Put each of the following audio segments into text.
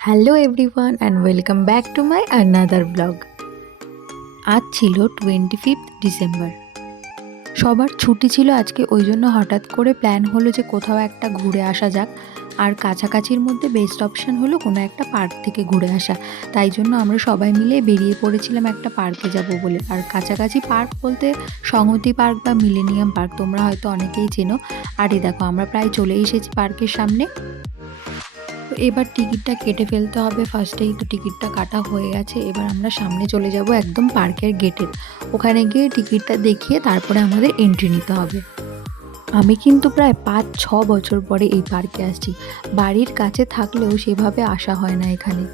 Hello everyone and welcome back to my another blog. আজ ছিল 25 December. সবার ছুটি ছিল আজকে, ওই জন্য হঠাৎ করে প্ল্যান হলো যে কোথাও একটা ঘুরে আসা যাক। আর কাছাকাছির মধ্যে বেস্ট অপশান হলো কোনো একটা পার্ক থেকে ঘুরে আসা। তাই জন্য আমরা সবাই মিলে বেরিয়ে পড়েছিলাম একটা পার্কে যাব বলে। আর কাছাকাছি পার্ক বলতে সংহতি পার্ক বা মিলেনিয়াম পার্ক, তোমরা হয়তো অনেকেই চেনো। আর এই দেখো আমরা প্রায় চলে এসেছি পার্কের সামনে। তো এবার টিকিটটা কেটে ফেলতে হবে। ফার্স্টেই তো টিকিটটা কাটা হয়ে গেছে। এবার আমরা সামনে চলে যাব একদম পার্কের গেটের ওখানে গিয়ে টিকিটটা দেখিয়ে তারপরে আমাদের এন্ট্রি নিতে হবে। আমি কিন্তু প্রায় 5-6 বছর পরে এই পার্কে আসছি। বাড়ির কাছে থাকলেও সেভাবে আসা হয় না এখানে।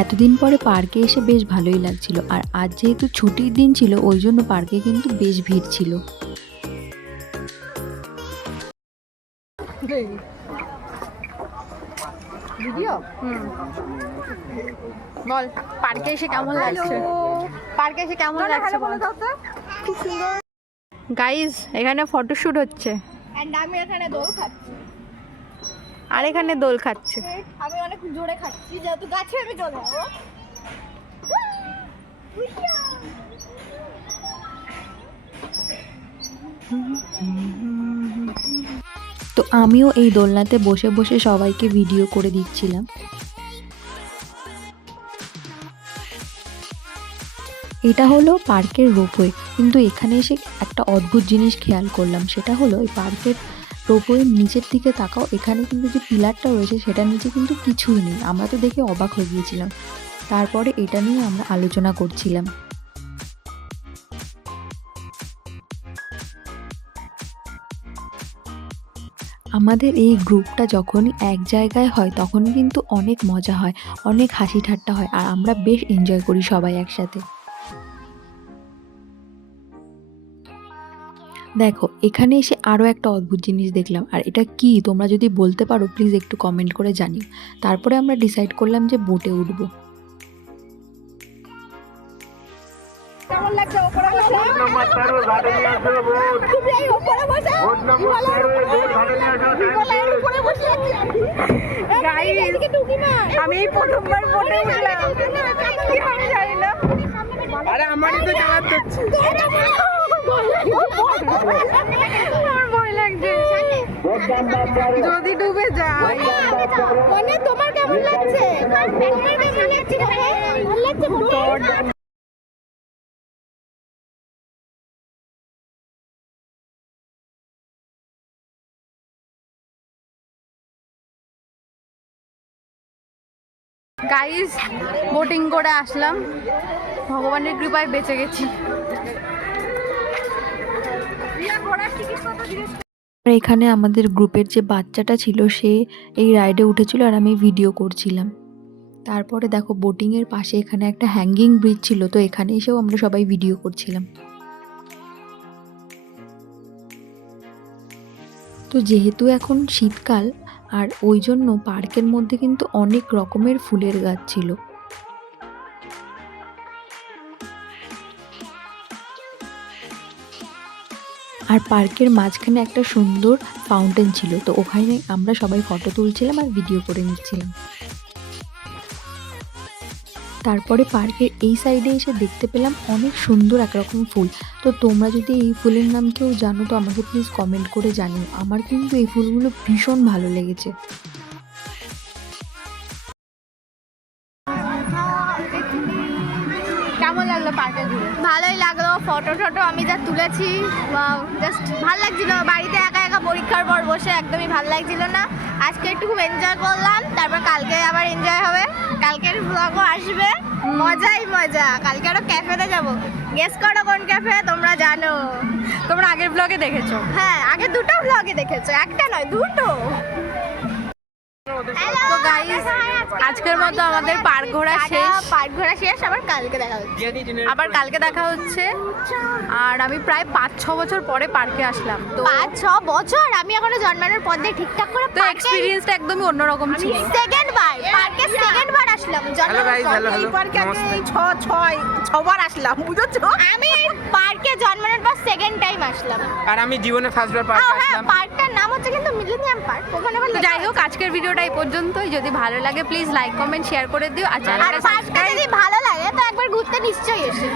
এতদিন পরে পার্কে এসে বেশ ভালোই লাগছিল। আর আজ যেহেতু ছুটির দিন ছিল ওই জন্য পার্কে কিন্তু বেশ ভিড় ছিল। বল পার্কে এসে কেমন লাগছে? পার্কে এসে কেমন লাগছে বল। খুব সুন্দর। গাইস এখানে ফটোশুট হচ্ছে এন্ড আমি এখানে দোল খাচ্ছি। আর এখানে দোল খাচ্ছে। আমি অনেক জোরে খাচ্ছি যেহেতু গাছে আমি চলে যাবো। তো আমিও এই দোলনাতে বসে বসে সবাইকে ভিডিও করে দিচ্ছিলাম। এটা হলো পার্কের রোপওয়ে। কিন্তু এখানে এসে একটা অদ্ভুত জিনিস খেয়াল করলাম, সেটা হলো এই পার্কের রোপওয়ের নিচের দিকে তাকাও, এখানে কিন্তু যে পিলারটা রয়েছে সেটার নিচে কিন্তু কিছুই নেই। আমরা তো দেখে অবাক হয়ে গিয়েছিলাম। তারপরে এটা নিয়ে আমরা আলোচনা করছিলাম। আমাদের এই গ্রুপটা যখনই এক জায়গায় হয় তখন কিন্তু অনেক মজা হয়, অনেক হাসি ঠাট্টা হয়, আর আমরা বেশ এনজয় করি সবাই একসাথে। দেখো এখানে এসে আরও একটা অদ্ভুত জিনিস দেখলাম, আর এটা কি তোমরা যদি বলতে পারো প্লিজ একটু কমেন্ট করে জানিও। তারপরে আমরা ডিসাইড করলাম যে বোটে উঠবো। কেমন লাগছে উপরে বসে? নাম্বার 13 ঘাটে নিয়ে আসো বোট। তুমি এই উপরে বসে? বোট নাম্বার 13 বোট ঘাটে নিয়ে আসো। বিমলার উপরে বসে আছি আমি। গাইস এদিকে ঢুকি না। আমি এই প্রথমবার বোটে উঠলাম, কি হবে জানি না। আরে আমারই তো চালাতে হচ্ছে। আমার ভয় লাগছে যদি ডুবে যায়। মানে তোমার কেমন লাগছে? তোমার কেমন লাগছে? ভালো লাগছে বোটে? গাইস বোটিং করে আসলাম, ভগবানের কৃপায় বেঁচে গেছি। আর এখানে আমাদের গ্রুপের যে বাচ্চাটা ছিল সে এই রাইডে উঠেছিল আর আমি ভিডিও করছিলাম। তারপরে দেখো বোটিংয়ের পাশে এখানে একটা হ্যাঙ্গিং ব্রিজ ছিল, তো এখানে এসেও আমরা সবাই ভিডিও করছিলাম। তো যেহেতু এখন শীতকাল আর ওই জন্য পার্কের মধ্যে কিন্তু অনেক রকমের ফুলের গাছ ছিল। আর পার্কের মাঝখানে একটা সুন্দর ফাউন্টেন ছিল, তো ওখানে আমরা সবাই ফটো তুলছিলাম আর ভিডিও করে নিচ্ছিলাম। তারপরে পার্কের এই সাইডে এসে দেখতে পেলাম অনেক সুন্দর একরকম ফুল। তো তোমরা যদি এই ফুলের নাম কেউ জানো তো আমাকে প্লিজ কমেন্ট করে জানিও। আমার কিন্তু এই ফুলগুলো ভীষণ ভালো লেগেছে। কেমন লাগলো পার্কে ঘুরে? ভালোই লাগলো। ফটো টটো আমি যা তুলেছি জাস্ট ভালো লাগছিল। বাড়িতে একা একা পরীক্ষার পর বসে একদমই ভালো লাগছিল না। আজকে একটু খুব এনজয় করলাম, তারপর কালকে আবার এনজয় হবে, কালকের ব্লগও আসবে। মজাই মজা। কালকে আরও ক্যাফেতে যাবো। গেস করো কোন ক্যাফে? তোমরা জানো। তোমরা আগের ব্লগে দেখেছো? হ্যাঁ, আগে দুটো ব্লগে দেখেছো, একটা নয় দুটো। তো গাইস আজকের মতো আমাদের পার্ক ঘোরা শেষ। পার্ক ঘোরা শেষ, আবার কালকে দেখা হচ্ছে। আর আমি প্রায় 5-6 বছর পরে পার্কে আসলাম। তো 5-6 বছর আমি এখনো জন্মানোর পর দিয়ে ঠিকঠাক করে তো এক্সপিরিয়েন্সটা একদমই অন্যরকম ছিল। সেকেন্ড বার পার্কে সেকেন্ড বার আসলাম। হ্যালো গাইস, হ্যালো হ্যালো, নমস্তে। ছবার আসলাম, বুঝেছো? আমি পার্কে জন্মানোর পর সেকেন্ড টাইম আসলাম। আর আমি জীবনে ফার্স্টবার পার্কে হ্যাঁ, আসলাম। পার্কটার নাম হচ্ছে কিন্তু মিলেনিয়াম পার্ক। ওখানে আবার তো যাই হোক আজকের ভিডিওটা এই পর্যন্তই। যদি ভালো লাগে প্লিজ লাইক কমেন্ট শেয়ার করে দিও। আর আর চ্যানেলটা পার্কটা যদি ভালো লাগে তো একবার ঘুরতে নিশ্চয়ই এসে।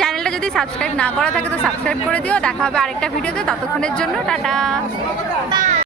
চ্যানেলটা যদি সাবস্ক্রাইব না করা থাকে তো সাবস্ক্রাইব করে দিও। দেখা হবে আরেকটা ভিডিওতে, ততক্ষণের জন্য টাটা।